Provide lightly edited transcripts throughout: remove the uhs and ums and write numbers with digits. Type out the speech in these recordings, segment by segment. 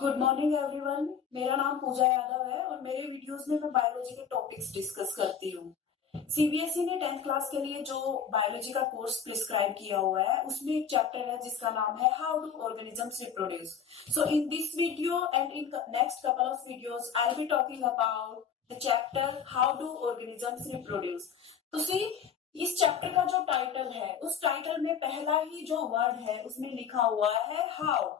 Good morning everyone. मेरा नाम पूजा यादव है और मेरे वीडियोस में मैं बायोलॉजी के टॉपिक्स डिस्कस करती हूँ। सीबीएसई ने 10th क्लास के लिए जो बायोलॉजी का कोर्स प्रिस्क्राइब किया हुआ है उसमें एक चैप्टर है जिसका नाम है how do organisms reproduce. So in this video and in next couple of videos I will be talking about the chapter how do organisms reproduce. तो सी इस चैप्टर का जो टाइटल है उस टाइटल में पहला ही जो वर्ड है उसमें लिखा हुआ है हाउ।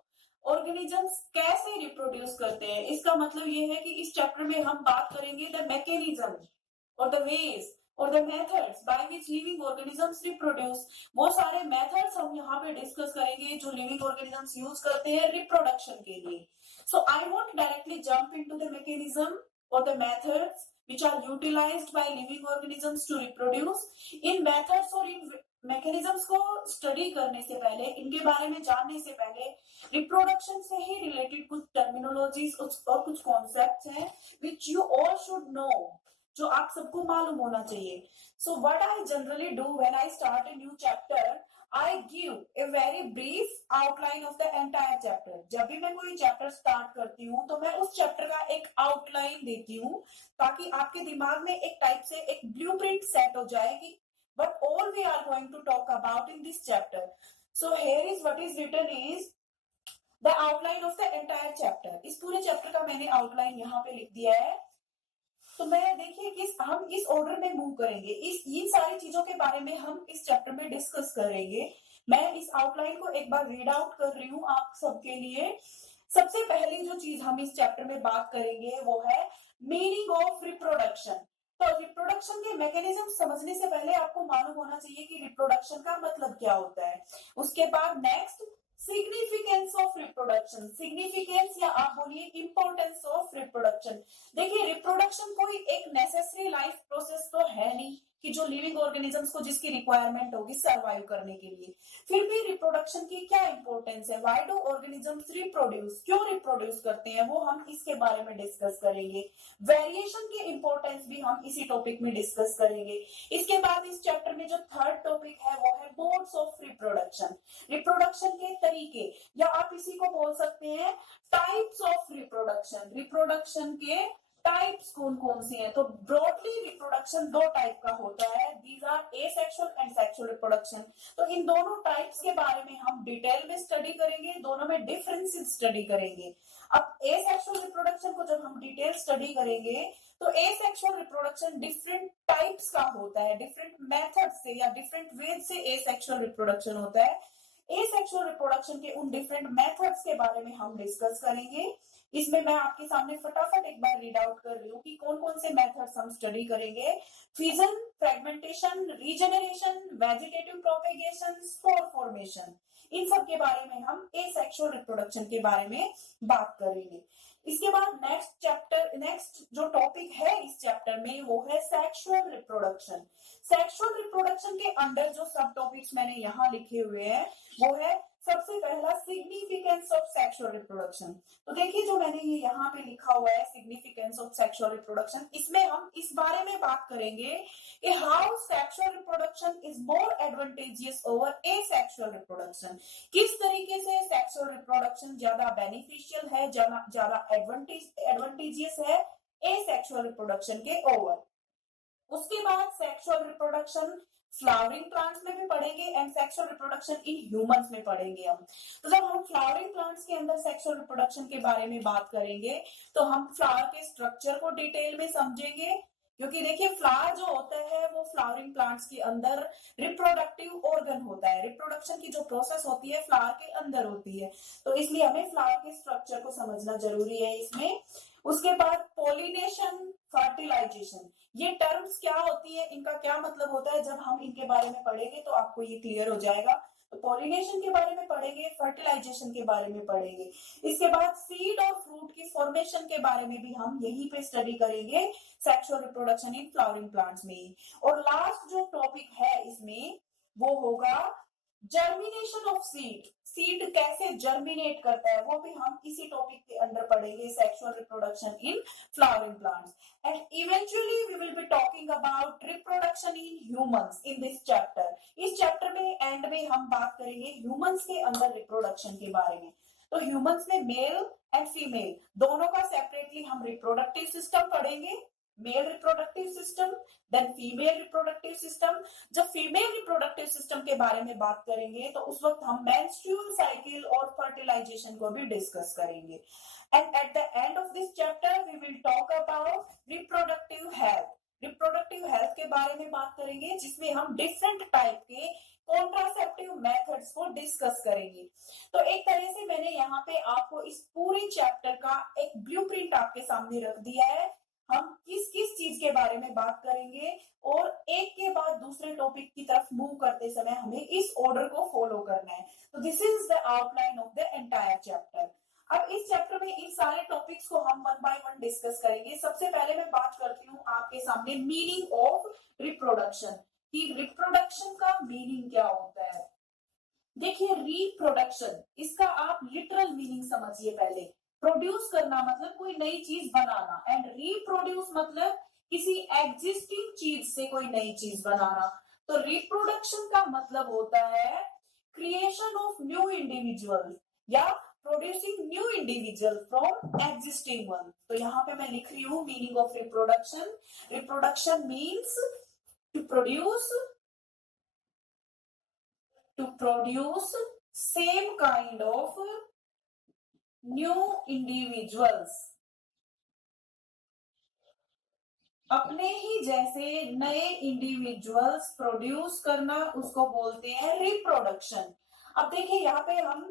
ऑर्गेनिजम्स कैसे रिप्रोड्यूस करते हैं, इसका मतलब ये है कि इस चैप्टर में हम बात करेंगे द मैकेनिज्म और द वेज और the methods by which living organisms reproduce. वो सारे मेथड्स हम यहाँ पे डिस्कस करेंगे जो लिविंग ऑर्गेनिजम्स यूज करते हैं रिप्रोडक्शन के लिए। So I want directly jump into the mechanism or the methods which are utilized by living organisms to reproduce. In methods और in mechanisms को स्टडी करने से पहले, इनके बारे में जानने से पहले रिप्रोडक्शन से ही रिलेटेड कुछ टर्मिनोलॉजीज और कुछ कॉन्सेप्ट्स हैं which you all should know, जो आप सबको मालूम होना चाहिए. So what I generally do when I start a new chapter, I give a very brief outline of the entire chapter. जब भी मैं कोई चैप्टर स्टार्ट करती हूँ तो मैं उस चैप्टर का एक आउटलाइन देती हूँ ताकि आपके दिमाग में एक टाइप से एक ब्लूप्रिंट सेट हो जाए कि what all we are going to talk about in this chapter. So here is what is written is the outline of the entire chapter. इस पूरे चैप्टर का मैंने आउटलाइन यहाँ पे लिख दिया है. तो मैं देखिए कि हम इस ऑर्डर में मूव करेंगे. इन सारी चीजों के बारे में हम इस चैप्टर में डिस्कस करेंगे. मैं इस आउटलाइन को एक बार रीड आउट कर रही हूँ आप सबके लिए. सबसे पहली जो चीज हम इस चैप्टर में बात करेंगे वो है मीनिंग ऑफ रिप्रोडक्शन. तो रिप्रोडक्शन के मैकेनिज्म समझने से पहले आपको मालूम होना चाहिए कि रिप्रोडक्शन का मतलब क्या होता है. उसके बाद next significance of reproduction. Significance या आप बोलिए इंपॉर्टेंस ऑफ रिप्रोडक्शन. देखिए रिप्रोडक्शन कोई एक नेसेसरी लाइफ प्रोसेस तो है नहीं कि जो लिविंग ऑर्गेनिजम्स को जिसकी रिक्वायरमेंट होगी सरवाइव करने के लिए. फिर भी रिप्रोडक्शन की क्या इंपॉर्टेंस है, व्हाई डू ऑर्गेनिजम्स रिप्रोड्यूस, क्यों रिप्रोड्यूस करते हैं, वो हम इसके बारे में डिस्कस करेंगे. वेरिएशन की इंपॉर्टेंस भी हम इसी टॉपिक में डिस्कस करेंगे. इसके बाद इस चैप्टर में जो थर्ड टॉपिक है वो है मोड्स ऑफ रिप्रोडक्शन. रिप्रोडक्शन के तरीके या आप इसी को बोल सकते हैं टाइप्स ऑफ रिप्रोडक्शन. रिप्रोडक्शन के टाइप्स कौन कौन से हैं. तो ब्रॉडली रिप्रोडक्शन दो टाइप का होता है. These are asexual and sexual reproduction. तो इन दोनों टाइप्स के बारे में हम डिटेल में स्टडी करेंगे. दोनों में डिफरेंसेस स्टडी करेंगे. अब एसेक्सुअल रिप्रोडक्शन को जब हम डिटेल स्टडी करेंगे तो एसेक्सुअल रिप्रोडक्शन डिफरेंट टाइप्स का होता है. डिफरेंट मेथड से या डिफरेंट वे से एसेक्सुअल रिप्रोडक्शन होता है. एसेक्सुअल रिप्रोडक्शन के उन डिफरेंट मेथड्स के बारे में हम डिस्कस करेंगे. इसमें मैं आपके सामने फटाफट एक बार रीड आउट कर रही हूँ कि कौन कौन से मेथड्स हम स्टडी करेंगे. Fission, fragmentation, regeneration, vegetative propagation, spore formation. इन सब के बारे में हम एसेक्सुअल रिप्रोडक्शन के बारे में बात करेंगे. इसके बाद नेक्स्ट जो टॉपिक है इस चैप्टर में वो है सेक्सुअल रिप्रोडक्शन. सेक्सुअल रिप्रोडक्शन के अंडर जो सब टॉपिक्स मैंने यहाँ लिखे हुए हैं वो है सबसे पहला सिग्निफिकेंस ऑफ सेक्सुअल रिप्रोडक्शन. तो देखिए जो मैंने ये यहाँ पे लिखा हुआ है सिग्निफिकेंस ऑफ सेक्सुअल रिप्रोडक्शन, इसमें हम इस बारे में बात करेंगे कि how sexual reproduction is more advantageous over asexual reproduction. किस तरीके से सेक्सुअल रिप्रोडक्शन ज्यादा बेनिफिशियल है, ज्यादा एडवांटेजियस है एसेक्सुअल रिप्रोडक्शन के ओवर. उसके बाद सेक्सुअल रिप्रोडक्शन फ्लावरिंग प्लांट्स में भी पढ़ेंगे and sexual reproduction in humans में पढ़ेंगे हम. तो जब हम फ्लावरिंग प्लांट्स के अंदर सेक्सुअल रिप्रोडक्शन के बारे में बात करेंगे तो हम फ्लावर के स्ट्रक्चर को डिटेल में समझेंगे. क्योंकि देखिए फ्लावर जो होता है वो फ्लावरिंग प्लांट्स के अंदर रिप्रोडक्टिव ऑर्गन होता है. रिप्रोडक्शन की जो प्रोसेस होती है फ्लावर के अंदर होती है. तो इसलिए हमें फ्लावर के स्ट्रक्चर को समझना जरूरी है इसमें. उसके बाद पोलिनेशन, फर्टिलाइजेशन, ये टर्म्स क्या होती है, इनका क्या मतलब होता है, जब हम इनके बारे में पढ़ेंगे तो आपको ये क्लियर हो जाएगा. तो पॉलिनेशन के बारे में पढ़ेंगे, फर्टिलाइजेशन के बारे में पढ़ेंगे. इसके बाद सीड और फ्रूट की फॉर्मेशन के बारे में भी हम यहीं पे स्टडी करेंगे sexual reproduction in flowering plants में. और लास्ट जो टॉपिक है इसमें वो होगा जर्मिनेशन ऑफ सीड. सीड कैसे जर्मिनेट करता है वो भी हम इसी टॉपिक के अंदर पढ़ेंगे sexual reproduction in flowering plants. And eventually we will be talking about reproduction in humans in this chapter. इस चैप्टर में एंड में हम बात करेंगे ह्यूमंस के अंदर रिप्रोडक्शन के बारे में. तो ह्यूमंस में मेल एंड फीमेल, दोनों का सेपरेटली हम रिप्रोडक्टिव सिस्टम पढ़ेंगे, male reproductive system, then female reproductive system. जब फीमेल रिप्रोडक्टिव सिस्टम के बारे में बात करेंगे तो उस वक्त हम मेंस्ट्रुअल साइकिल और फर्टिलाइजेशन को भी डिस्कस करेंगे। And at the end of this chapter we will talk about reproductive health. Reproductive health के बारे में बात करेंगे, जिसमें हम डिफरेंट टाइप के कॉन्ट्रासेप्टिव मेथड्स को डिस्कस करेंगे। तो एक तरह से मैंने यहाँ पे आपको इस पूरी चैप्टर का एक ब्लूप्रिंट आपके सामने रख दिया है। हम किस किस चीज के बारे में बात करेंगे और एक के बाद दूसरे टॉपिक की तरफ मूव करते समय हमें इस ऑर्डर को फॉलो करना है। तो this is the outline of the entire chapter. अब इस चैप्टर में इन सारे टॉपिक्स को हम वन बाय वन डिस्कस करेंगे। सबसे पहले मैं बात करती हूँ आपके सामने मीनिंग ऑफ रिप्रोडक्शन, कि रिप्रोडक्शन का मीनिंग क्या होता है। देखिए, रिप्रोडक्शन, इसका आप लिटरल मीनिंग समझिए पहले। प्रोड्यूस करना मतलब कोई नई चीज बनाना, एंड रिप्रोड्यूस मतलब किसी एग्जिस्टिंग चीज से कोई नई चीज बनाना। तो रिप्रोडक्शन का मतलब होता है क्रिएशन ऑफ न्यू इंडिविजुअल या producing new individual from existing one. तो यहाँ पे मैं लिख रही हूँ meaning of reproduction. Reproduction means to produce same kind of new individuals, अपने ही जैसे नए इंडिविजुअल्स प्रोड्यूस करना, उसको बोलते हैं रिप्रोडक्शन। अब देखिए, यहाँ पे हम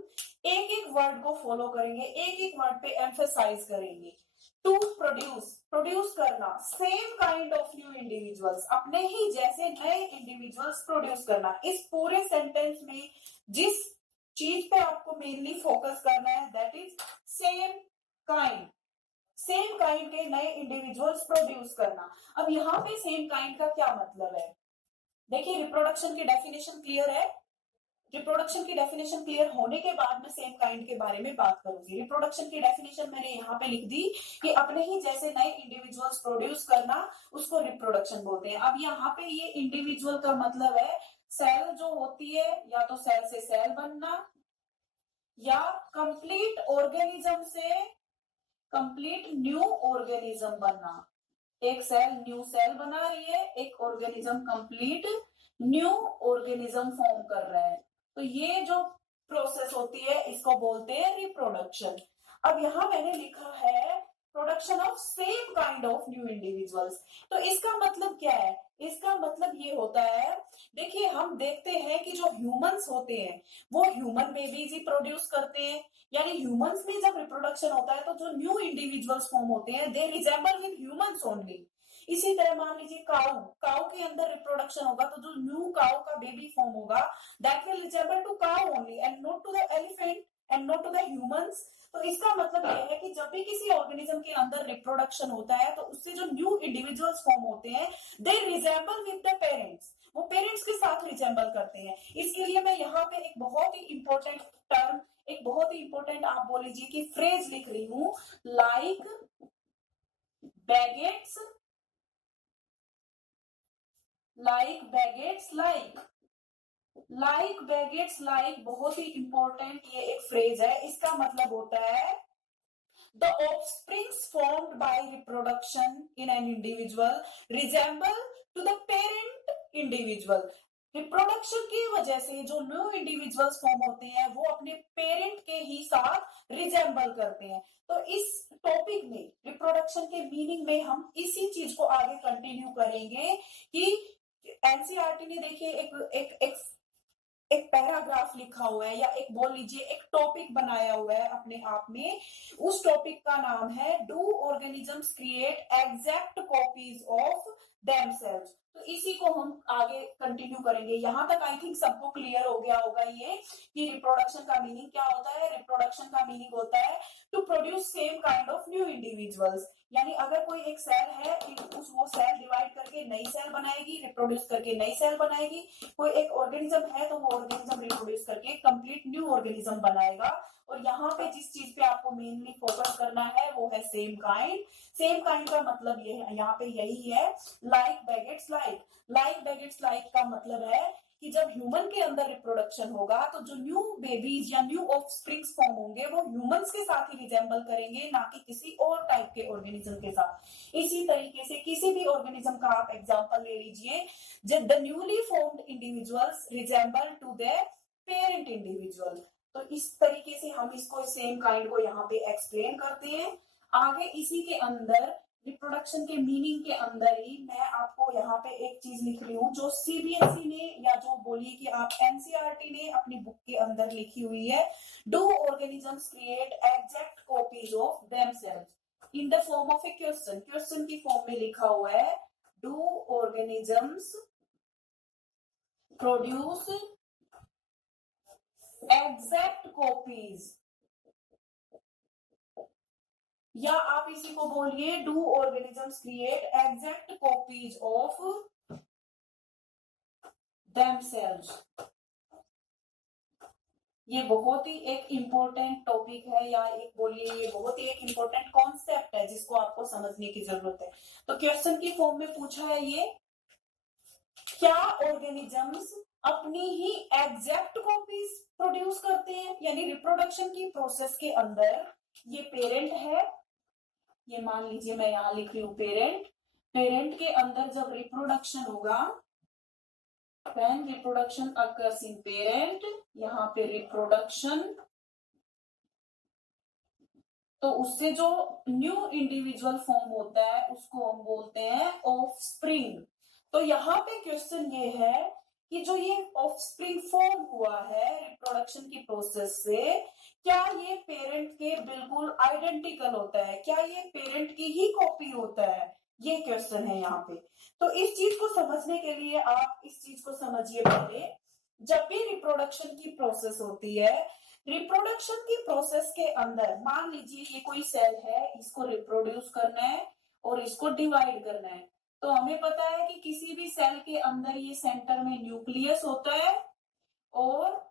एक एक वर्ड को फॉलो करेंगे, एक एक वर्ड पे एम्फसाइज करेंगे। टू प्रोड्यूस करना, same kind of new individuals, अपने ही जैसे नए इंडिविजुअल्स प्रोड्यूस करना। इस पूरे सेंटेंस में जिस चीज पे आपको मेनली फोकस करना है, दैट इज सेम काइंड के नए इंडिविजुअल्स प्रोड्यूस करना। अब यहाँ पे सेम काइंड का क्या मतलब है? देखिए, रिप्रोडक्शन की डेफिनेशन क्लियर है। रिप्रोडक्शन की डेफिनेशन क्लियर होने के बाद मैं सेम काइंड के बारे में बात करूंगी। रिप्रोडक्शन की डेफिनेशन मैंने यहाँ पे लिख दी कि अपने ही जैसे नए इंडिविजुअल्स प्रोड्यूस करना, उसको रिप्रोडक्शन बोलते हैं। अब यहाँ पे ये इंडिविजुअल का मतलब है सेल जो होती है, या तो सेल से सेल बनना, या कंप्लीट ऑर्गेनिज्म से कंप्लीट न्यू ऑर्गेनिज्म बनना। एक सेल न्यू सेल बना रही है, एक organism complete new organism form कर रहा है। तो ये जो प्रोसेस होती है, इसको बोलते हैं रिप्रोडक्शन। अब यहाँ मैंने लिखा है production of same kind of new individuals. तो इसका मतलब क्या है? इसका मतलब ये होता है, देखिए, हम देखते हैं कि जो ह्यूमंस होते हैं वो ह्यूमन बेबीज ही प्रोड्यूस करते हैं, यानी ह्यूमंस में जब रिप्रोडक्शन होता है तो जो न्यू इंडिविजुअल्स फॉर्म होते हैं, they resemble with humans only. इसी तरह मान लीजिए काऊ के अंदर रिप्रोडक्शन होगा तो जो न्यू काऊ का बेबी फॉर्म होगा, that will resemble to cow only and not to the elephant and not to the humans. तो इसका मतलब यह है कि जब भी किसी ऑर्गेनिज्म के अंदर रिप्रोडक्शन होता है तो उससे जो न्यू इंडिविजुअल्स फॉर्म होते हैं, they resemble with the parents, वो पेरेंट्स के साथ रिजेंबल करते हैं। इसके लिए मैं यहाँ पे एक बहुत ही इंपॉर्टेंट टर्म, एक बहुत ही इंपॉर्टेंट आप बोल लीजिए कि फ्रेज लिख रही हूँ, लाइक बैगेट्स लाइक बहुत ही इंपॉर्टेंट ये एक फ्रेज है। इसका मतलब होता है the offsprings formed by reproduction in an individual resemble to the parent individual. Reproduction की वजह से जो न्यू इंडिविजुअल्स फॉर्म होते हैं वो अपने पेरेंट के ही साथ रिजेंबल करते हैं। तो इस टॉपिक में, रिप्रोडक्शन के मीनिंग में, हम इसी चीज को आगे कंटिन्यू करेंगे कि एनसीईआरटी ने देखिए एक पैराग्राफ लिखा हुआ है, या एक बोल लीजिए एक टॉपिक बनाया हुआ है अपने आप में। उस टॉपिक का नाम है do organisms create exact copies of themselves. तो इसी को हम आगे कंटिन्यू करेंगे। यहाँ तक आई थिंक सबको क्लियर हो गया होगा ये कि रिप्रोडक्शन का मीनिंग क्या होता है। रिप्रोडक्शन का मीनिंग होता है to produce same kind of new individuals, यानी अगर कोई एक सेल है, वो सेल डिवाइड करके नई सेल बनाएगी, रिप्रोड्यूस करके नई सेल बनाएगी। कोई एक ऑर्गेनिज्म है तो वो ऑर्गेनिज्म रिप्रोड्यूस करके कंप्लीट न्यू ऑर्गेनिज्म बनाएगा। और यहाँ पे जिस चीज पे आपको मेनली फोकस करना है वो है सेम काइंड। सेम काइंड का मतलब ये है, यहाँ पे यही है, लाइक बैगेट्स लाइक का मतलब है कि जब ह्यूमन के अंदर रिप्रोडक्शन होगा तो जो न्यू बेबीज या न्यू ऑफस्प्रिंग्स फॉर्म होंगे वो ह्यूमंस के साथ ही रिजेंबल करेंगे, ना कि किसी और टाइप के ऑर्गेनिज्म के साथ। इसी तरीके से किसी भी ऑर्गेनिज्म का आप एग्जांपल ले लीजिए, जब the newly formed individuals resemble to their parent individual. तो इस तरीके से हम इसको सेम काइंड को यहाँ पे एक्सप्लेन करते हैं। आगे इसी के अंदर रिप्रोडक्शन के मीनिंग के अंदर ही मैं आपको यहाँ पे एक चीज लिख रही हूँ जो सीबीएसई ने, या जो बोलिए कि आप एनसीईआरटी ने अपनी बुक के अंदर लिखी हुई है। Do organisms create exact copies of themselves in the form of A question. Question की फॉर्म में लिखा हुआ है, do organisms produce exact copies, या आप इसी को बोलिए do organisms create exact copies of themselves. ये बहुत ही एक इंपॉर्टेंट टॉपिक है, या एक बोलिए ये बहुत ही एक इंपॉर्टेंट कॉन्सेप्ट है जिसको आपको समझने की जरूरत है। तो क्वेश्चन की फॉर्म में पूछा है ये, क्या ऑर्गेनिजम्स अपनी ही एग्जैक्ट कॉपीज प्रोड्यूस करते हैं, यानी रिप्रोडक्शन की प्रोसेस के अंदर ये पेरेंट है, ये मान लीजिए मैं यहां लिख रही हूं पेरेंट। पेरेंट के अंदर जब रिप्रोडक्शन होगा, when reproduction occurs in parent, यहाँ पे रिप्रोडक्शन, तो उससे जो न्यू इंडिविजुअल फॉर्म होता है उसको हम बोलते हैं ऑफस्प्रिंग। तो यहाँ पे क्वेश्चन ये है कि जो ये ऑफस्प्रिंग फॉर्म हुआ है रिप्रोडक्शन की प्रोसेस से, क्या ये पेरेंट के बिल्कुल आइडेंटिकल होता है, क्या ये पेरेंट की ही कॉपी होता है, ये क्वेश्चन है यहाँ पे। तो इस चीज को समझने के लिए आप इस चीज को समझिए पहले, जब भी रिप्रोडक्शन की प्रोसेस होती है, रिप्रोडक्शन की प्रोसेस के अंदर मान लीजिए ये कोई सेल है, इसको रिप्रोड्यूस करना है और इसको डिवाइड करना है। तो हमें पता है कि किसी भी सेल के अंदर ये सेंटर में न्यूक्लियस होता है और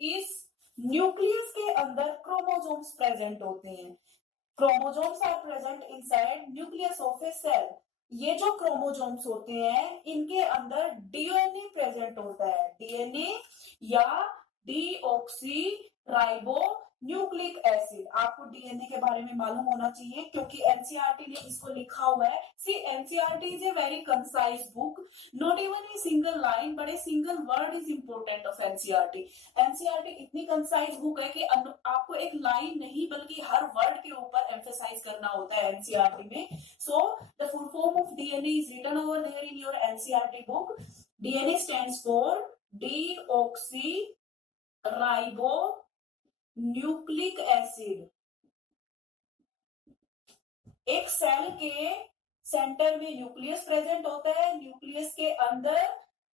इस न्यूक्लियस के अंदर क्रोमोसोम्स प्रेजेंट होते हैं। Chromosomes are present inside nucleus of a cell. ये जो क्रोमोसोम्स होते हैं इनके अंदर डीएनए प्रेजेंट होता है, डीएनए या डीऑक्सी राइबो न्यूक्लिक एसिड। आपको डीएनए के बारे में मालूम होना चाहिए क्योंकि एनसीईआरटी ने इसको लिखा हुआ है। See NCERT is a very concise book, not even a single line but a single word is important of NCERT. NCERT इतनी कंसाइज बुक है कि आपको एक लाइन नहीं बल्कि हर वर्ड के ऊपर एम्फेसाइज करना होता है एनसीईआरटी में। So the full form of DNA is written over there in your NCERT book. DNA stands for deoxyribonucleic acid. एक सेल के सेंटर में न्यूक्लियस प्रेजेंट होता है, न्यूक्लियस के अंदर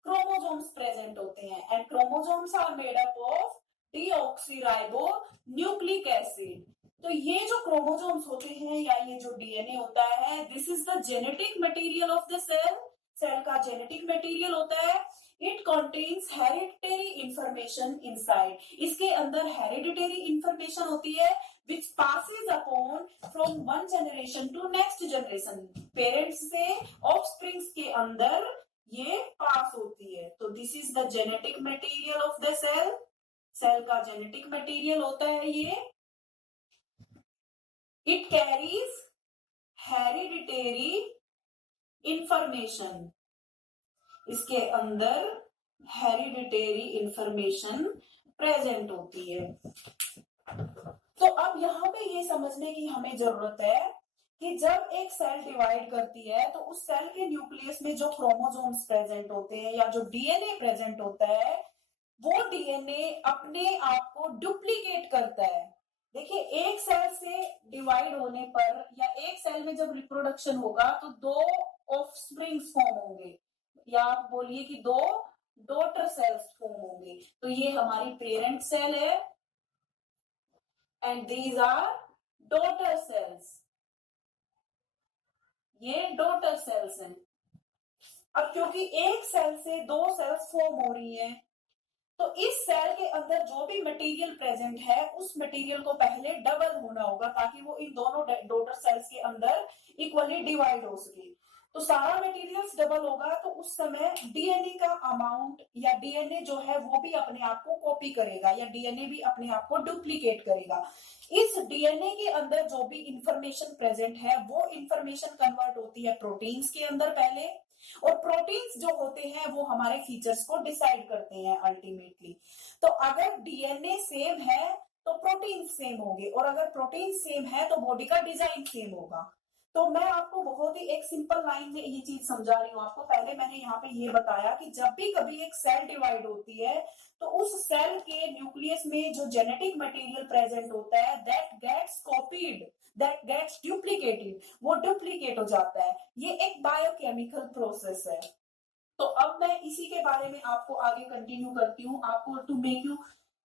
क्रोमोसोम्स प्रेजेंट होते हैं and chromosomes are made up of deoxyribonucleic acid. तो ये जो क्रोमोसोम्स होते हैं या ये जो डीएनए होता है, this is the genetic material of the cell. Cell का जेनेटिक मटेरियल होता है। It contains hereditary information inside. इसके अंदर हेरिडिटरी इंफॉर्मेशन होती है which passes upon from one generation to next generation। Parents से ऑफस्प्रिंग्स के अंदर ये पास होती है। तो this is the genetic material of the cell. Cell का जेनेटिक मटेरियल होता है ये। It carries hereditary information. इसके अंदर हेरिडिटरी इंफॉर्मेशन प्रेजेंट होती है। तो अब यहाँ पे ये समझने की हमें जरूरत है कि जब एक सेल डिवाइड करती है तो उस सेल के न्यूक्लियस में जो क्रोमोसोम्स प्रेजेंट होते हैं या जो डीएनए प्रेजेंट होता है, वो डीएनए अपने आप को डुप्लीकेट करता है। देखिए, एक सेल से डिवाइड होने पर या एक सेल में जब रिप्रोडक्शन होगा तो दो ऑफस्प्रिंग्स फॉर्म होंगे, या आप बोलिए कि दो डॉटर सेल्स फॉर्म होंगे। तो ये हमारी पेरेंट सेल है and these are daughter cells. ये डॉटर सेल्स हैं। अब क्योंकि एक सेल से दो सेल्स फॉर्म हो रही हैं, तो इस सेल के अंदर जो भी मटेरियल प्रेजेंट है उस मटेरियल को पहले डबल होना होगा ताकि वो इन दोनों डॉटर सेल्स के अंदर इक्वली डिवाइड हो सके। तो सारा मटेरियल्स डबल होगा, तो उस समय डीएनए का अमाउंट या डीएनए जो है वो भी अपने आप को कॉपी करेगा या डीएनए भी अपने आप को डुप्लीकेट करेगा। इस डीएनए के अंदर जो भी इंफॉर्मेशन प्रेजेंट है वो इंफॉर्मेशन कन्वर्ट होती है प्रोटीन्स के अंदर पहले, और प्रोटीन्स जो होते हैं वो हमारे फीचर्स को डिसाइड करते हैं अल्टीमेटली। तो अगर डीएनए सेम है तो प्रोटीन सेम होंगे, और अगर प्रोटीन सेम है तो बॉडी का डिजाइन सेम होगा। तो मैं आपको बहुत ही एक सिंपल लाइन में ये चीज समझा रही हूँ आपको। पहले मैंने यहाँ पे ये बताया कि जब भी कभी एक सेल डिवाइड होती है तो उस सेल के न्यूक्लियस में जो जेनेटिक मटेरियल प्रेजेंट होता है that gets copied, that gets duplicated, वो डुप्लीकेट हो जाता है। ये एक बायोकेमिकल प्रोसेस है। तो अब मैं इसी के बारे में आपको आगे कंटिन्यू करती हूँ, आपको to make you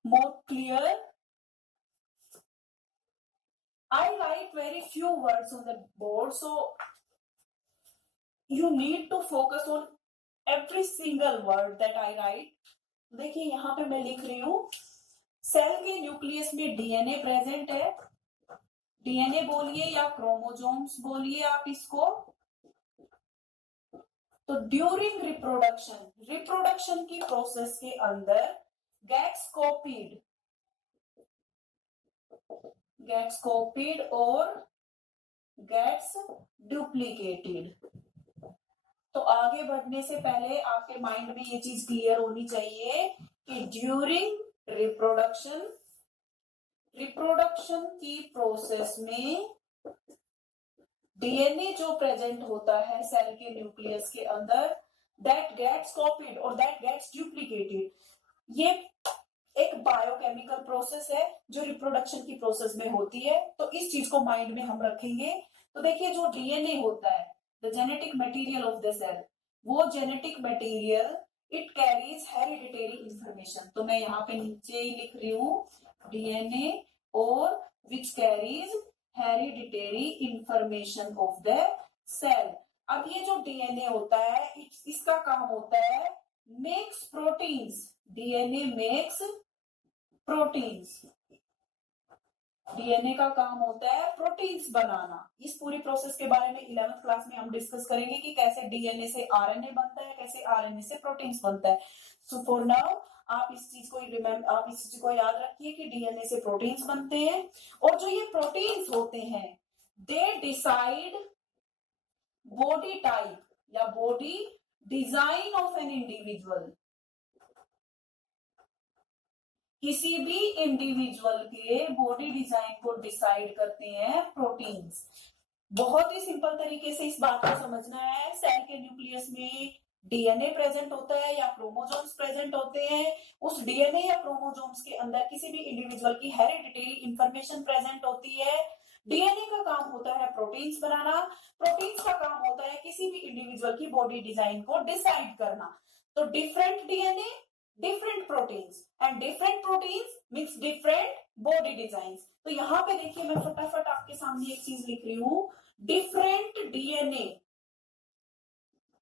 more clear. I write very few words on the board, so you need to focus on every single word that I write. देखिए यहाँ पे मैं लिख रही हूँ, सेल के न्यूक्लियस में डीएनए प्रेजेंट है, डीएनए बोलिए या क्रोमोसोम्स बोलिए आप इसको। तो ड्यूरिंग रिप्रोडक्शन, रिप्रोडक्शन की प्रोसेस के अंदर गेट्स कॉपीड और गेट्स डुप्लीकेटेड। तो आगे बढ़ने से पहले आपके माइंड में ये चीज क्लियर होनी चाहिए कि ड्यूरिंग रिप्रोडक्शन की प्रोसेस में डीएनए जो प्रेजेंट होता है सेल के न्यूक्लियस के अंदर दैट गेट्स कॉपीड और दैट गेट्स डुप्लीकेटेड। ये एक बायोकेमिकल प्रोसेस है जो रिप्रोडक्शन की प्रोसेस में होती है। तो इस चीज को माइंड में हम रखेंगे। तो देखिए जो डीएनए होता है, the genetic material of the cell, वो genetic material it carries hereditary information. तो मैं यहाँ पे नीचे ही लिख रही हूँ डीएनए और which carries hereditary information of the cell. अब ये जो डीएनए होता है इसका काम होता है makes proteins, DNA makes proteins, DNA का काम होता है प्रोटीन्स बनाना। इस पूरी प्रोसेस के बारे में 11th क्लास में हम डिस्कस करेंगे कि कैसे डीएनए से आरएनए बनता है, कैसे आरएनए से प्रोटीन्स बनता है। सो फॉर नाउ आप इस चीज को याद रखिए कि डीएनए से प्रोटीन्स बनते हैं, और जो ये प्रोटीन्स होते हैं दे डिसाइड बॉडी टाइप या body design of an individual. किसी भी इंडिविजुअल के बॉडी डिजाइन को डिसाइड करते हैं प्रोटीन्स। बहुत ही सिंपल तरीके से इस बात को समझना है। सेल के न्यूक्लियस में डीएनए प्रेजेंट होता है या क्रोमोसोम्स प्रेजेंट होते हैं। उस डीएनए या क्रोमोसोम्स के अंदर किसी भी इंडिविजुअल की हेरिडिटरी इंफॉर्मेशन प्रेजेंट होती है। डीएनए का काम होता है प्रोटीन्स बनाना, प्रोटीन्स का काम होता है किसी भी इंडिविजुअल की बॉडी डिजाइन को डिसाइड करना। तो different DNA, different proteins, and different proteins means different body designs. तो यहाँ पे देखिए मैं फटाफट आपके सामने एक चीज लिख रही हूँ, डिफरेंट डीएनए।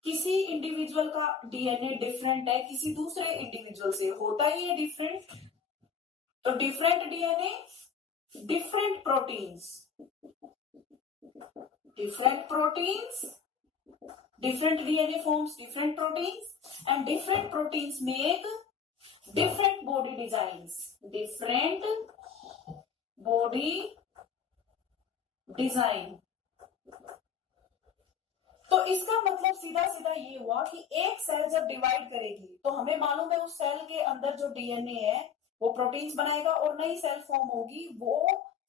किसी इंडिविजुअल का डीएनए डिफरेंट है किसी दूसरे इंडिविजुअल से, होता ही है डिफरेंट। तो different DNA, different proteins, different proteins, different DNA forms different proteins, and different proteins make different body designs, different body design। तो इसका मतलब सीधा सीधा ये हुआ कि एक सेल जब डिवाइड करेगी तो हमें मालूम है उस सेल के अंदर जो डीएनए है वो प्रोटीन्स बनाएगा, और नई सेल फॉर्म होगी वो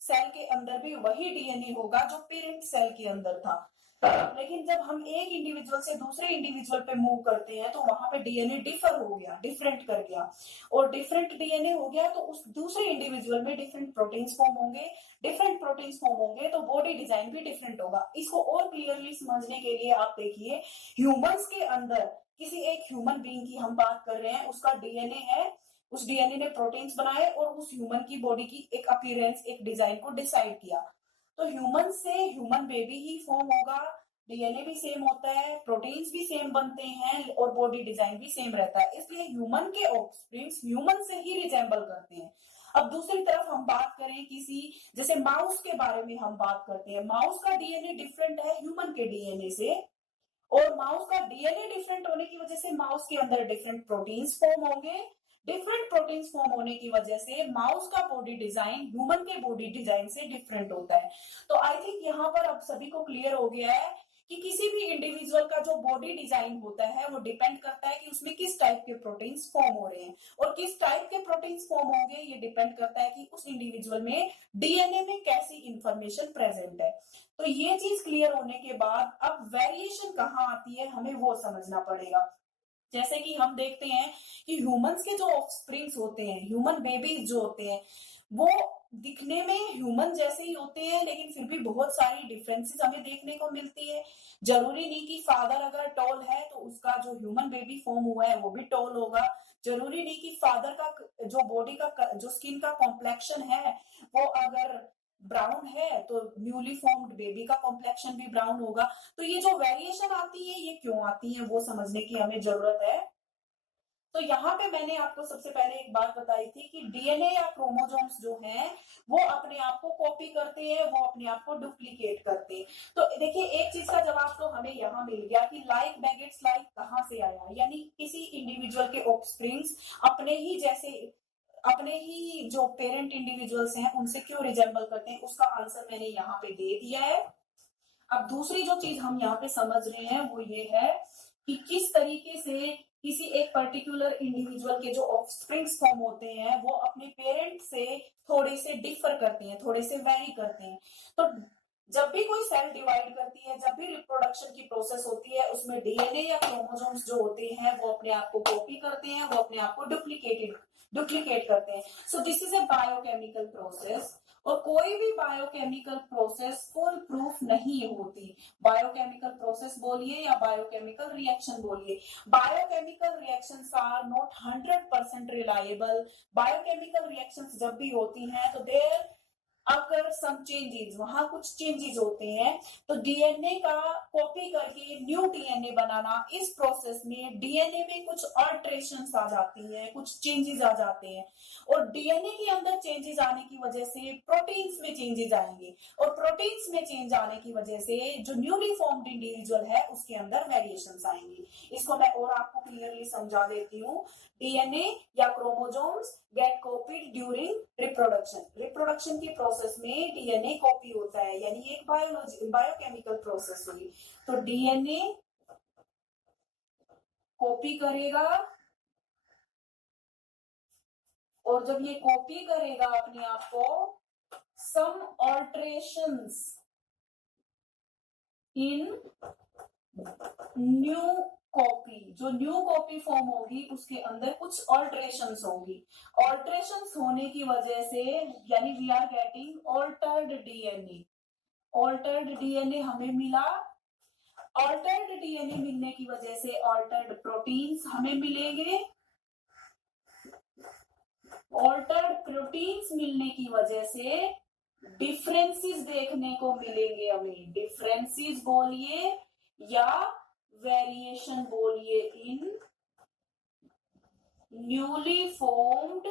सेल के अंदर भी वही डीएनए होगा जो पेरेंट सेल के अंदर था। लेकिन जब हम एक इंडिविजुअल से दूसरे इंडिविजुअल पे मूव करते हैं तो वहां पे डीएनए डिफर हो गया, डिफरेंट कर गया, और डिफरेंट डीएनए हो गया तो उस दूसरे इंडिविजुअल में डिफरेंट प्रोटीन्स फॉर्म होंगे। डिफरेंट प्रोटीन्स फॉर्म होंगे तो बॉडी डिजाइन भी डिफरेंट होगा। इसको और क्लियरली समझने के लिए आप देखिए, ह्यूमंस के अंदर किसी एक ह्यूमन बीइंग की हम बात कर रहे हैं, उसका डीएनए है, उस डीएनए ने प्रोटीन्स बनाए और उस ह्यूमन की बॉडी की एक अपीयरेंस, एक डिजाइन को डिसाइड किया। तो ह्यूमन से ह्यूमन बेबी ही फॉर्म होगा, डीएनए भी सेम होता है, प्रोटीन्स भी सेम बनते हैं और बॉडी डिजाइन भी सेम रहता है। इसलिए ह्यूमन के ऑफस्प्रिंग्स ह्यूमन से ही रिजेंबल करते हैं। अब दूसरी तरफ हम बात करें किसी, जैसे माउस के बारे में हम बात करते हैं, माउस का डीएनए डिफरेंट है ह्यूमन के डीएनए से, और माउस का डीएनए डिफरेंट होने की वजह से माउस के अंदर डिफरेंट प्रोटीन्स फॉर्म होंगे। डिफरेंट प्रोटीन्स फॉर्म होने की वजह से माउस का बॉडी डिजाइन ह्यूमन के बॉडी डिजाइन से डिफरेंट होता है। तो आई थिंक यहाँ पर अब सभी को क्लियर हो गया है कि किसी भी इंडिविजुअल का जो बॉडी डिजाइन होता है वो डिपेंड करता है कि उसमें किस टाइप के प्रोटीन्स फॉर्म हो रहे हैं, और किस टाइप के प्रोटीन्स फॉर्म होंगे ये डिपेंड करता है कि उस इंडिविजुअल में डीएनए में कैसी इंफॉर्मेशन प्रेजेंट है। तो ये चीज क्लियर होने के बाद अब वेरिएशन कहाँ आती है हमें वो समझना पड़ेगा। जैसे कि हम देखते हैं कि ह्यूमंस के जो ऑफस्प्रिंग्स होते हैं, ह्यूमन बेबीज जो होते हैं, वो दिखने में ह्यूमन जैसे ही होते हैं, लेकिन फिर भी बहुत सारी डिफरेंसेस हमें देखने को मिलती है। जरूरी नहीं कि फादर अगर टॉल है तो उसका जो ह्यूमन बेबी फॉर्म हुआ है वो भी टॉल होगा। जरूरी नहीं कि फादर का जो बॉडी का जो स्किन का कॉम्प्लेक्शन है वो अगर ब्राउन है तो न्यूली फॉर्म्ड बेबी का कॉम्प्लेक्शन भी ब्राउन होगा। तो ये जो वेरिएशन आती है ये क्यों आती है वो समझने की हमें जरूरत है। तो यहाँ पे मैंने आपको सबसे पहले एक बात बताई थी कि डीएनए या क्रोमोसोम्स जो हैं वो अपने आप को कॉपी करते हैं, वो अपने आप को डुप्लीकेट करते हैं। तो देखिए एक चीज का जवाब तो हमें यहाँ मिल गया कि लाइक बेगेट्स लाइक कहाँ से आया, यानी किसी इंडिविजुअल के ऑफस्प्रिंग्स अपने ही जैसे अपने ही जो पेरेंट इंडिविजुअल्स हैं उनसे क्यों रिजेंबल करते हैं, उसका आंसर मैंने यहाँ पे दे दिया है। अब दूसरी जो चीज हम यहाँ पे समझ रहे हैं वो ये है कि किस तरीके से किसी एक पर्टिकुलर इंडिविजुअल के जो ऑफस्प्रिंग्स फॉर्म होते हैं वो अपने पेरेंट से थोड़े से डिफर करते हैं, थोड़े से वेरी करते हैं। तो जब भी कोई सेल डिवाइड करती है, जब भी रिप्रोडक्शन की प्रोसेस होती है, उसमें डीएनए या क्रोमोसोम्स जो होते हैं वो अपने आप को कॉपी करते हैं, वो अपने आप को डुप्लीकेट करते हैं। So this is a biochemical process, और कोई भी बायोकेमिकल प्रोसेस फुल प्रूफ नहीं होती। बायोकेमिकल प्रोसेस बोलिए या बायोकेमिकल रिएक्शन बोलिए, biochemical reactions are not 100% reliable. Biochemical reactions जब भी होती हैं तो देयर अगर सम चेंजेस, वहां कुछ चेंजेस होते हैं, तो डीएनए का कॉपी करके न्यू डीएनए बनाना, इस प्रोसेस में डीएनए में कुछ अल्टरेशंस आ जाती है, कुछ चेंजेस आ जाते हैं, और डीएनए के अंदर चेंजेस आने की वजह से प्रोटीन्स में चेंजेस आएंगे, और प्रोटीन्स में चेंज आने की वजह से जो न्यूली फॉर्म्ड इंडिविजुअल है उसके अंदर वेरिएशंस आएंगे। इसको मैं और आपको क्लियरली समझा देती हूँ। डीएनए या chromosomes get copied during reproduction. Reproduction की प्रोसेस में डीएनए कॉपी होता है, यानी एक बायोकेमिकल प्रोसेस हुई। तो डीएनए कॉपी करेगा, और जब ये कॉपी करेगा अपने आप को, सम ऑल्टरेशंस इन न्यू कॉपी, जो न्यू कॉपी फॉर्म होगी उसके अंदर कुछ ऑल्टरेशंस होंगी। ऑल्टरेशंस होने की वजह से यानी we are getting altered DNA. Altered DNA हमें मिला, ऑल्टर्ड डीएनए मिलने की वजह से ऑल्टर्ड प्रोटीन्स हमें मिलेंगे, ऑल्टर्ड प्रोटीन्स मिलने की वजह से डिफरेंसेस देखने को मिलेंगे हमें। डिफरेंसेस बोलिए या वेरिएशन बोलिए इन न्यूली फॉर्म्ड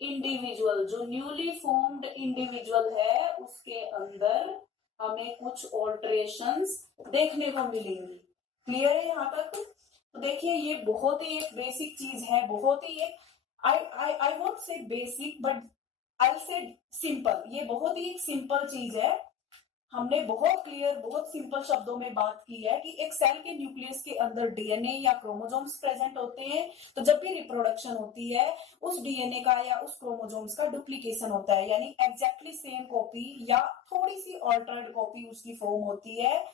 इंडिविजुअल। जो न्यूली फॉर्म्ड इंडिविजुअल है उसके अंदर हमें कुछ ऑल्टरेशंस देखने को मिलेंगी। क्लियर है यहाँ तक? तो देखिए ये बहुत ही एक बेसिक चीज है, बहुत ही एक I won't say basic but I से सिंपल। ये बहुत ही एक सिंपल चीज है। हमने बहुत क्लियर, बहुत सिंपल शब्दों में बात की है कि एक सेल के न्यूक्लियस के अंदर डीएनए या क्रोमोसोम्स प्रेजेंट होते हैं, तो जब भी रिप्रोडक्शन होती है उस डीएनए का या उस क्रोमोसोम्स का डुप्लीकेशन होता है, यानी एग्जैक्टली सेम कॉपी या थोड़ी सी ऑल्टर्ड कॉपी उसकी फॉर्म होती है।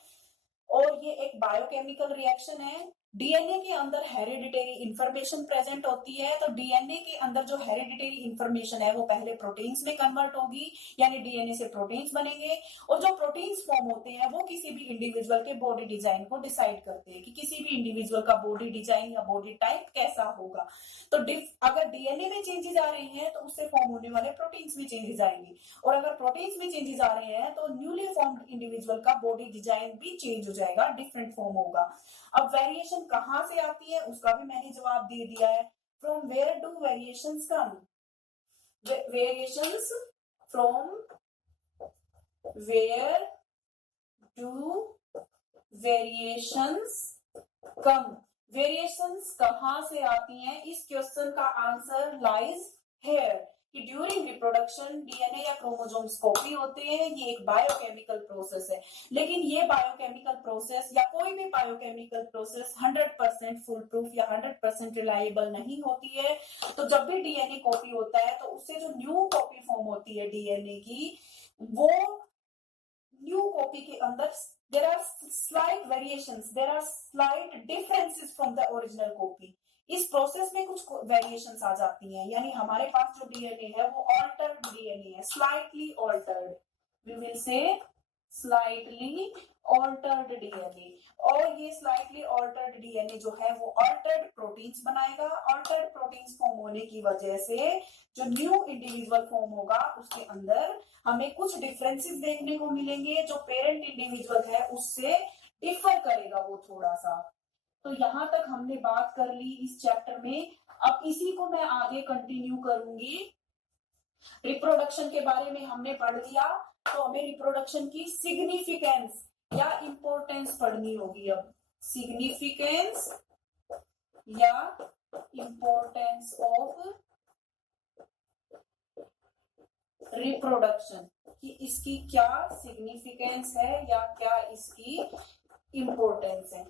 और ये एक बायोकेमिकल रिएक्शन है। डीएनए के अंदर हेरिडिटरी इंफॉर्मेशन प्रेजेंट होती है, तो डीएनए के अंदर जो हेरिडिटरी इंफॉर्मेशन है वो पहले प्रोटीन्स में कन्वर्ट होगी, यानी डीएनए से प्रोटीन्स बनेंगे, और जो प्रोटीन्स फॉर्म होते हैं वो किसी भी इंडिविजुअल के बॉडी डिजाइन को डिसाइड करते हैं कि किसी भी इंडिविजुअल का बॉडी डिजाइन या बॉडी टाइप कैसा होगा। तो अगर डीएनए में चेंजेस आ रहे हैं तो उससे फॉर्म होने वाले प्रोटीन्स में चेंजेस आएंगे, और अगर प्रोटीन्स में चेंजेस आ रहे हैं तो न्यूली फॉर्म्ड इंडिविजुअल का बॉडी डिजाइन भी चेंज हो जाएगा, डिफरेंट फॉर्म होगा। अब वेरिएशन कहां से आती है उसका भी मैंने जवाब दे दिया है। From where do variations come? Variations from where do variations come. Variations कहां से आती हैं? इस क्वेश्चन का आंसर लाइज हेयर कि ड्यूरिंग रिप्रोडक्शन डीएनए या क्रोमोसोम्स कॉपी होते हैं। ये एक बायोकेमिकल प्रोसेस है, लेकिन ये बायोकेमिकल प्रोसेस या कोई भी बायोकेमिकल प्रोसेस 100% फुल प्रूफ या 100% रिलायबल नहीं होती है। तो जब भी डीएनए कॉपी होता है तो उससे जो न्यू कॉपी फॉर्म होती है डीएनए की, वो न्यू कॉपी के अंदर there are slight variations, there are slight differences from the original copy. इस प्रोसेस में कुछ वेरिएशंस आ जाती हैं, यानी हमारे पास जो डीएनए है वो ऑल्टर्ड डीएनए है, slightly altered, we will say slightly altered DNA. और ये स्लाइटली ऑल्टर्ड डीएनए जो है वो ऑल्टर्ड प्रोटीन्स बनाएगा। ऑल्टर्ड प्रोटीन्स फॉर्म होने की वजह से जो न्यू इंडिविजुअल फॉर्म होगा उसके अंदर हमें कुछ डिफरेंसेस देखने को मिलेंगे, जो पेरेंट इंडिविजुअल है उससे डिफर करेगा वो थोड़ा सा। तो यहां तक हमने बात कर ली इस चैप्टर में। अब इसी को मैं आगे कंटिन्यू करूंगी। रिप्रोडक्शन के बारे में हमने पढ़ लिया, तो हमें रिप्रोडक्शन की सिग्निफिकेंस या इंपॉर्टेंस पढ़नी होगी। अब सिग्निफिकेंस या इंपॉर्टेंस ऑफ रिप्रोडक्शन, कि इसकी क्या सिग्निफिकेंस है या क्या इसकी इंपॉर्टेंस है।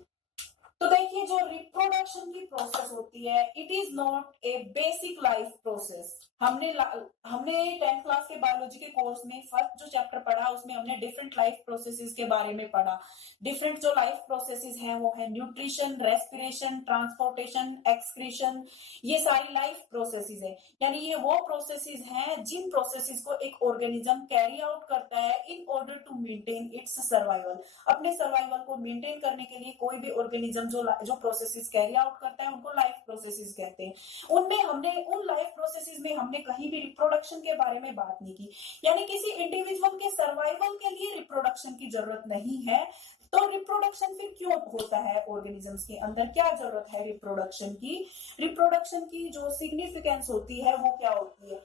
तो देखिए, जो रिप्रोडक्शन की प्रोसेस होती है, it is not a basic life process. हमने 10th क्लास के बायोलॉजी के कोर्स में फर्स्ट जो चैप्टर पढ़ा उसमें हमने डिफरेंट लाइफ प्रोसेसेस के बारे में पढ़ा। डिफरेंट जो लाइफ प्रोसेसेस हैं वो है न्यूट्रिशन, रेस्पिरेशन, ट्रांसपोर्टेशन, एक्सक्रीशन, ये सारी लाइफ प्रोसेसेस है। यानी ये वो प्रोसेसेस हैं जिन प्रोसेसेस को एक ऑर्गेनिज्म कैरी आउट करता है in order to maintain its survival. अपने सर्वाइवल को मेंटेन करने के लिए कोई भी ऑर्गेनिज्म जो प्रोसेसेस कैरी आउट करता है उनको लाइफ प्रोसेसेस कहते हैं। उन लाइफ प्रोसेसेस में हमने कहीं भी रिप्रोडक्शन के बारे में बात नहीं की, यानी किसी इंडिविजुअल के सर्वाइवल के लिए रिप्रोडक्शन की जरूरत नहीं है। तो रिप्रोडक्शन फिर क्यों होता है ऑर्गेनिजम्स के अंदर, क्या जरूरत है रिप्रोडक्शन की? रिप्रोडक्शन की जो सिग्निफिकेंस होती है वो क्या होती है?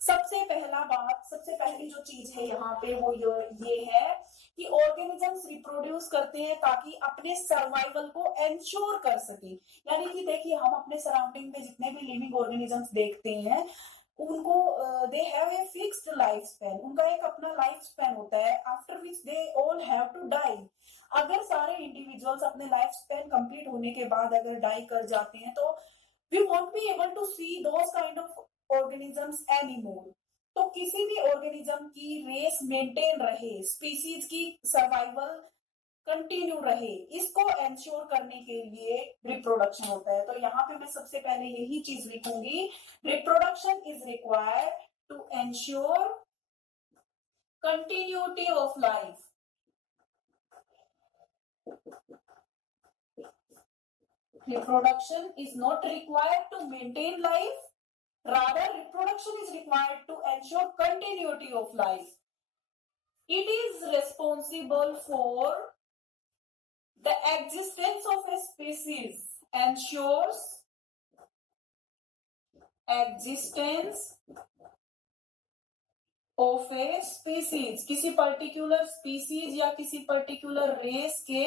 सबसे पहली जो चीज है यहाँ पे वो ये है कि ऑर्गेनिजम्स रिप्रोड्यूस करते हैं ताकि अपने सर्वाइवल को एंश्योर कर सके। यानी कि देखिए, हम अपने सराउंडिंग में जितने भी लिविंग ऑर्गेनिजम्स देखते हैं उनको they have a fixed life span, उनका एक अपना लाइफ स्पैन होता है, after which they all have to die. अगर सारे इंडिविजुअल्स अपने लाइफ स्पैन कंप्लीट होने के बाद अगर डाई कर जाते हैं तो we won't be able to see those kind of organisms anymore. तो किसी भी ऑर्गेनिज्म की रेस मेंटेन रहे, स्पीसीज की सर्वाइवल कंटिन्यू रहे, इसको एंश्योर करने के लिए रिप्रोडक्शन होता है। तो यहाँ पे मैं सबसे पहले यही चीज लिखूंगी, reproduction is required to ensure continuity of life. Reproduction is not required to maintain life. Rather, reproduction is required to ensure continuity of life. It is responsible for the existence of a species, ensures existence of a species, किसी particular species या किसी particular race के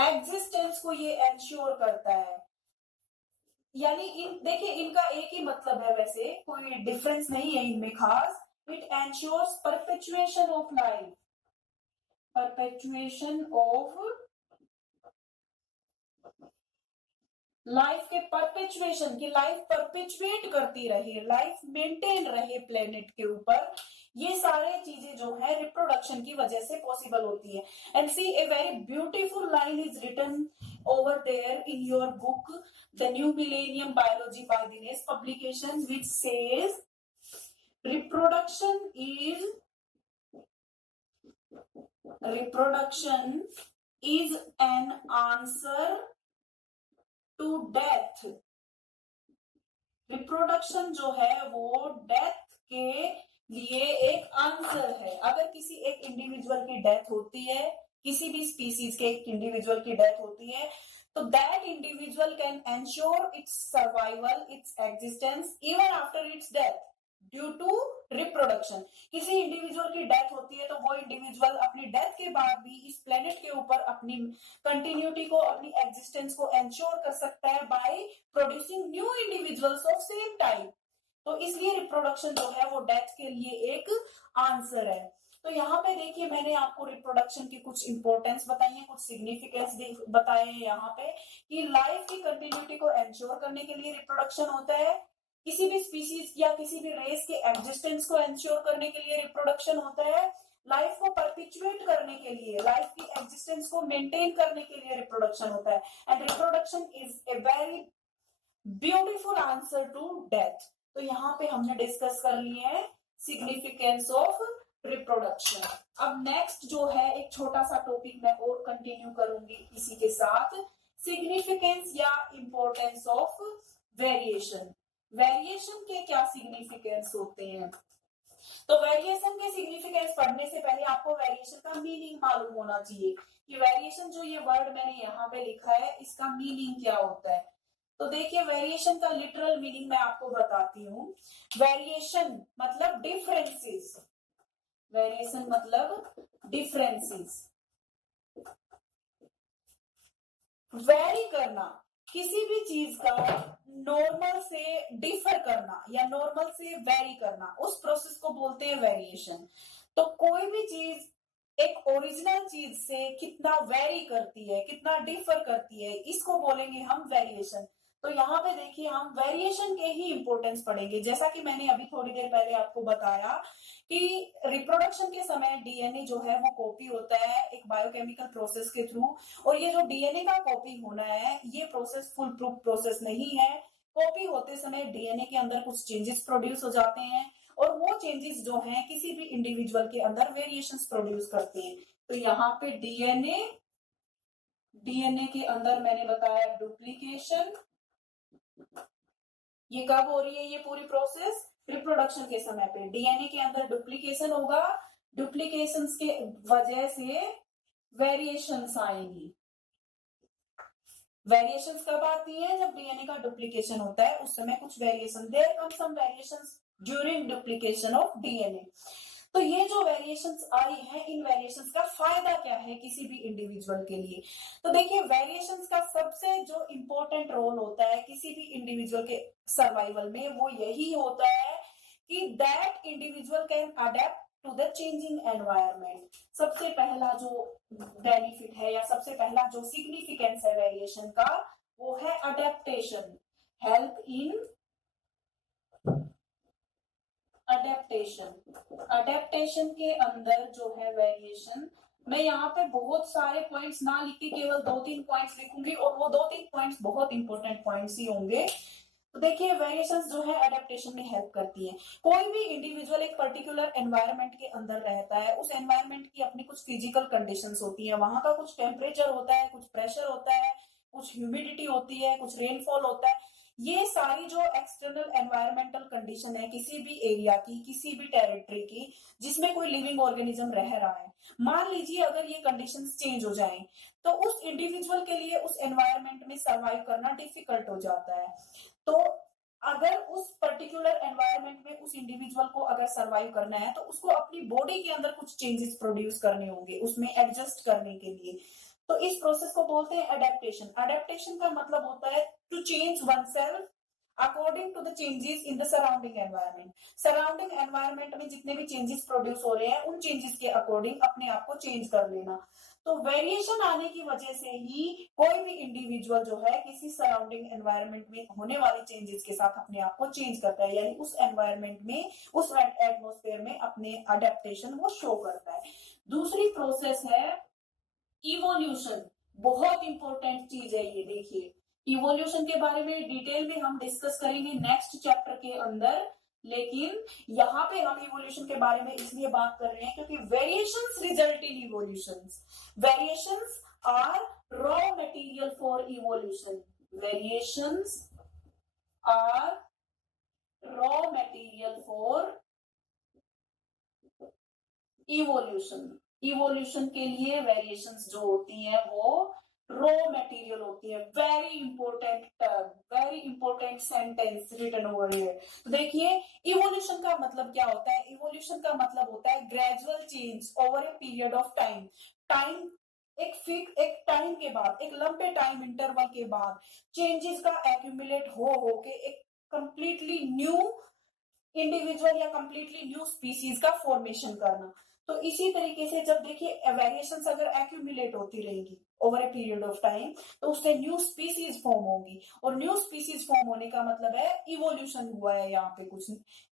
existence को ये ensure करता है। यानी देखिए, इनका एक ही मतलब है, वैसे कोई डिफरेंस नहीं है इनमें खास। It ensures perpetuation of life, perpetuation of life के परपेचुएशन की, लाइफ परपेचुएट करती रहे, लाइफ मेंटेन रहे प्लेनेट के ऊपर। ये सारे चीजें जो है रिप्रोडक्शन की वजह से पॉसिबल होती है। And see a very beautiful line is written over there in your book, The New Millennium Biology by Dinesh Publications, which says reproduction is an answer to death. Reproduction जो है वो death के लिए एक answer है। अगर किसी एक इंडिविजुअल की डेथ होती है, किसी भी स्पीसीज के एक इंडिविजुअल की डेथ होती है, तो that individual can ensure its survival, its existence even after its death. Due to reproduction. किसी इंडिविजुअल की डेथ होती है तो वो इंडिविजुअल अपनी डेथ के बाद भी इस प्लेनेट के ऊपर अपनी कंटिन्यूटी को, अपनी एग्जिस्टेंस को एंश्योर कर सकता है by producing new individuals of same type. तो इसलिए रिप्रोडक्शन जो है वो डेथ के लिए एक आंसर है। तो यहाँ पे देखिए मैंने आपको रिप्रोडक्शन की कुछ इंपॉर्टेंस बताई है, कुछ सिग्निफिकेंस बताए हैं यहाँ पे कि लाइफ की कंटिन्यूटी को एंश्योर करने के लिए रिप्रोडक्शन होता है, किसी भी स्पीसीज या किसी भी रेस के एग्जिस्टेंस को एंश्योर करने के लिए रिप्रोडक्शन होता है, लाइफ को परपिचुएट करने के लिए, लाइफ की एग्जिस्टेंस को मेंटेन करने के लिए रिप्रोडक्शन होता है। And reproduction is a very beautiful answer to death. तो यहाँ पे हमने डिस्कस कर लिए हैं सिग्निफिकेंस ऑफ रिप्रोडक्शन। अब नेक्स्ट जो है एक छोटा सा टॉपिक मैं और कंटिन्यू करूंगी इसी के साथ, सिग्निफिकेंस या इंपॉर्टेंस ऑफ वेरिएशन। वेरिएशन के क्या सिग्निफिकेंस होते हैं? तो वेरिएशन के सिग्निफिकेंस पढ़ने से पहले आपको वेरिएशन का मीनिंग मालूम होना चाहिए कि वेरिएशन जो ये वर्ड मैंने यहाँ पे लिखा है इसका मीनिंग क्या होता है। तो देखिए वेरिएशन का लिटरल मीनिंग मैं आपको बताती हूँ। वेरिएशन मतलब डिफरेंसेस, वेरिएशन मतलब डिफरेंसेस। वेरी करना, किसी भी चीज का नॉर्मल से डिफर करना या नॉर्मल से वेरी करना, उस प्रोसेस को बोलते हैं वेरिएशन। तो कोई भी चीज एक ओरिजिनल चीज से कितना वेरी करती है, कितना डिफर करती है, इसको बोलेंगे हम वेरिएशन। तो यहाँ पे देखिए हम वेरिएशन के ही इंपॉर्टेंस पढ़ेंगे। जैसा कि मैंने अभी थोड़ी देर पहले आपको बताया कि रिप्रोडक्शन के समय डीएनए जो है वो कॉपी होता है एक बायोकेमिकल प्रोसेस के थ्रू, और ये जो डीएनए का कॉपी होना है ये प्रोसेस फुल प्रूफ प्रोसेस नहीं है। कॉपी होते समय डीएनए के अंदर कुछ चेंजेस प्रोड्यूस हो जाते हैं और वो चेंजेस जो हैं किसी भी इंडिविजुअल के अंदर वेरिएशंस प्रोड्यूस करते हैं। तो यहाँ पे डीएनए के अंदर मैंने बताया डुप्लीकेशन, ये कब हो रही है ये पूरी प्रोसेस? रिप्रोडक्शन के समय पे डीएनए के अंदर डुप्लीकेशन होगा, डुप्लीकेशन के वजह से वेरिएशंस आएंगी। वेरिएशंस कब आती है? जब डीएनए का डुप्लीकेशन होता है उस समय कुछ variation, there come some variations during duplication of DNA. तो ये जो वेरिएशंस आई हैं, इन वेरिएशंस का फायदा क्या है किसी भी इंडिविजुअल के लिए? तो देखिए वेरिएशंस का सबसे जो इंपॉर्टेंट रोल होता है किसी भी इंडिविजुअल के सर्वाइवल में वो यही होता है कि that individual can adapt to the changing environment. सबसे पहला जो बेनिफिट है या सबसे पहला जो सिग्निफिकेंस है वेरिएशन का वो है adaptation, help in adaptation. Adaptation के अंदर जो है वेरिएशन, मैं यहाँ पे बहुत सारे पॉइंट्स ना लिख के केवल 2-3 पॉइंट्स लिखूंगी और वो 2-3 पॉइंट्स बहुत इंपॉर्टेंट पॉइंट्स ही होंगे। तो देखिए वेरिएशंस जो है अडेप्टेशन में हेल्प करती है। कोई भी इंडिविजुअल एक पर्टिकुलर एनवायरनमेंट के अंदर रहता है, उस एनवायरनमेंट की अपनी कुछ फिजिकल कंडीशंस होती है, वहां का कुछ टेम्परेचर होता है, कुछ प्रेशर होता है, कुछ ह्यूमिडिटी होती है, कुछ रेनफॉल होता है। ये सारी जो एक्सटर्नल एनवायरमेंटल कंडीशन है किसी भी एरिया की, किसी भी टेरिटरी की जिसमें कोई लिविंग ऑर्गेनिज्म रह रहा है, मान लीजिए अगर ये कंडीशंस चेंज हो जाएं तो उस इंडिविजुअल के लिए उस एनवायरनमेंट में सर्वाइव करना डिफिकल्ट हो जाता है। तो अगर उस पर्टिकुलर एनवायरनमेंट में उस इंडिविजुअल को अगर सरवाइव करना है तो उसको अपनी बॉडी के अंदर कुछ चेंजेस प्रोड्यूस करने होंगे उसमें एडजस्ट करने के लिए। तो इस प्रोसेस को बोलते हैं अडेप्टेशन। अडेप्टेशन का मतलब होता है to change oneself according to the changes in the surrounding environment. Surrounding environment में जितने भी चेंजेस प्रोड्यूस हो रहे हैं उन चेंजेस के अकॉर्डिंग अपने आप को चेंज कर लेना। तो वेरिएशन आने की वजह से ही कोई भी इंडिविजुअल जो है किसी सराउंडिंग एनवायरनमेंट में होने वाले चेंजेस के साथ अपने आप को चेंज करता है, यानी उस एनवायरनमेंट में, उस एटमॉस्फेयर में अपने अडेप्टेशन वो शो करता है। दूसरी प्रोसेस है इवोल्यूशन। बहुत इंपॉर्टेंट चीज है ये। देखिए इवोल्यूशन के बारे में डिटेल में हम डिस्कस करेंगे नेक्स्ट चैप्टर के अंदर, लेकिन यहाँ पे हम इवोल्यूशन के बारे में इसलिए बात कर रहे हैं क्योंकि variations result in evolutions. Variations are raw material for evolution. Variations are raw material for evolution. Evolution के लिए वेरिएशंस जो होती हैं वो रॉ मटेरियल होती है। Very important term, very important sentence written over here. तो देखिए, इवोल्यूशन का मतलब क्या होता है? इवोल्यूशन का मतलब होता है gradual change over a period of time. Time एक टाइम के बाद, एक लंबे टाइम इंटरवल के बाद चेंजेस का एक्यूमुलेट हो के एक कंप्लीटली न्यू इंडिविजुअल या कंप्लीटली न्यू स्पीसीज का फॉर्मेशन करना। तो इसी तरीके से जब देखिए वेरिएशंस अगर एक्यूमुलेट होती रहेगी over a period of time, तो उससे न्यू स्पीसीज फॉर्म होगी, और न्यू स्पीसीज फॉर्म होने का मतलब है इवोल्यूशन हुआ है यहाँ पे कुछ,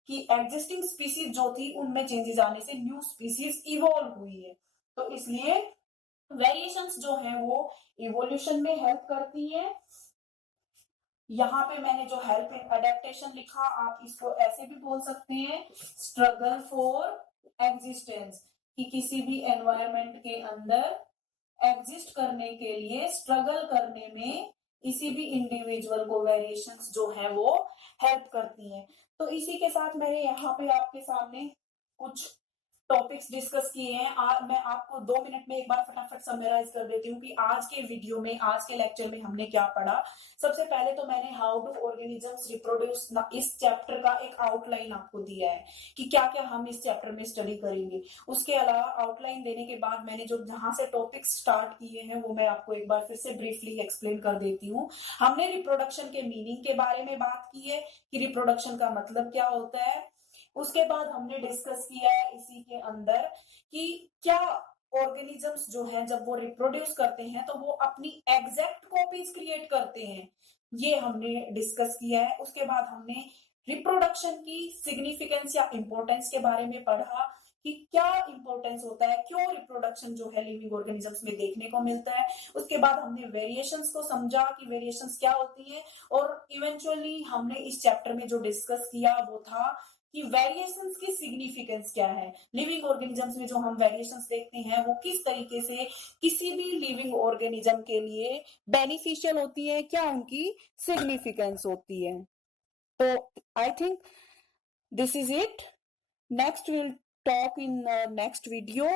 कि एग्जिस्टिंग स्पीसीज जो थी उनमें चेंजेस आने से न्यू स्पीसीज इवॉल्व हुई है। तो इसलिए वेरिएशंस जो है वो इवोल्यूशन में हेल्प करती है। यहाँ पे मैंने जो हेल्प इन अडेप्टेशन लिखा, आप इसको ऐसे भी बोल सकते हैं, स्ट्रगल फॉर एग्जिस्टेंस, कि किसी भी एनवायरमेंट के अंदर एग्जिस्ट करने के लिए स्ट्रगल करने में किसी भी इंडिविजुअल को वेरिएशंस जो है वो हेल्प करती हैं। तो इसी के साथ मैंने यहाँ पे आपके सामने कुछ टॉपिक्स डिस्कस किए हैं। मैं आपको 2 मिनट में एक बार फटाफट समराइज कर देती हूँ कि आज के वीडियो में, आज के लेक्चर में हमने क्या पढ़ा। सबसे पहले तो मैंने हाउ डू ऑर्गेनिजम्स रिप्रोड्यूस, इस चैप्टर का एक आउटलाइन आपको दिया है कि क्या क्या हम इस चैप्टर में स्टडी करेंगे। उसके अलावा आउटलाइन देने के बाद मैंने जो जहां से टॉपिक्स स्टार्ट किए हैं वो मैं आपको एक बार फिर से ब्रीफली एक्सप्लेन कर देती हूँ। हमने रिप्रोडक्शन के मीनिंग के बारे में बात की है कि रिप्रोडक्शन का मतलब क्या होता है। उसके बाद हमने डिस्कस किया है इसी के अंदर कि क्या ऑर्गेनिजम्स जो हैं जब वो रिप्रोड्यूस करते हैं तो वो अपनी एग्जैक्ट कॉपीज क्रिएट करते हैं, ये हमने डिस्कस किया है। उसके बाद हमने रिप्रोडक्शन की सिग्निफिकेंस या इंपॉर्टेंस के बारे में पढ़ा कि क्या इंपॉर्टेंस होता है, क्यों रिप्रोडक्शन जो है लिविंग ऑर्गेनिजम्स में देखने को मिलता है। उसके बाद हमने वेरिएशंस को समझा कि वेरिएशंस क्या होती हैं, और इवेंचुअली हमने इस चैप्टर में जो डिस्कस किया वो था कि वेरिएशंस की सिग्निफिकेंस क्या है। लिविंग ऑर्गेनिजम्स में जो हम वेरिएशंस देखते हैं वो किस तरीके से किसी भी लिविंग ऑर्गेनिज्म के लिए बेनिफिशियल होती है, क्या उनकी सिग्निफिकेंस होती है। तो I think this is it. Next will talk in next video.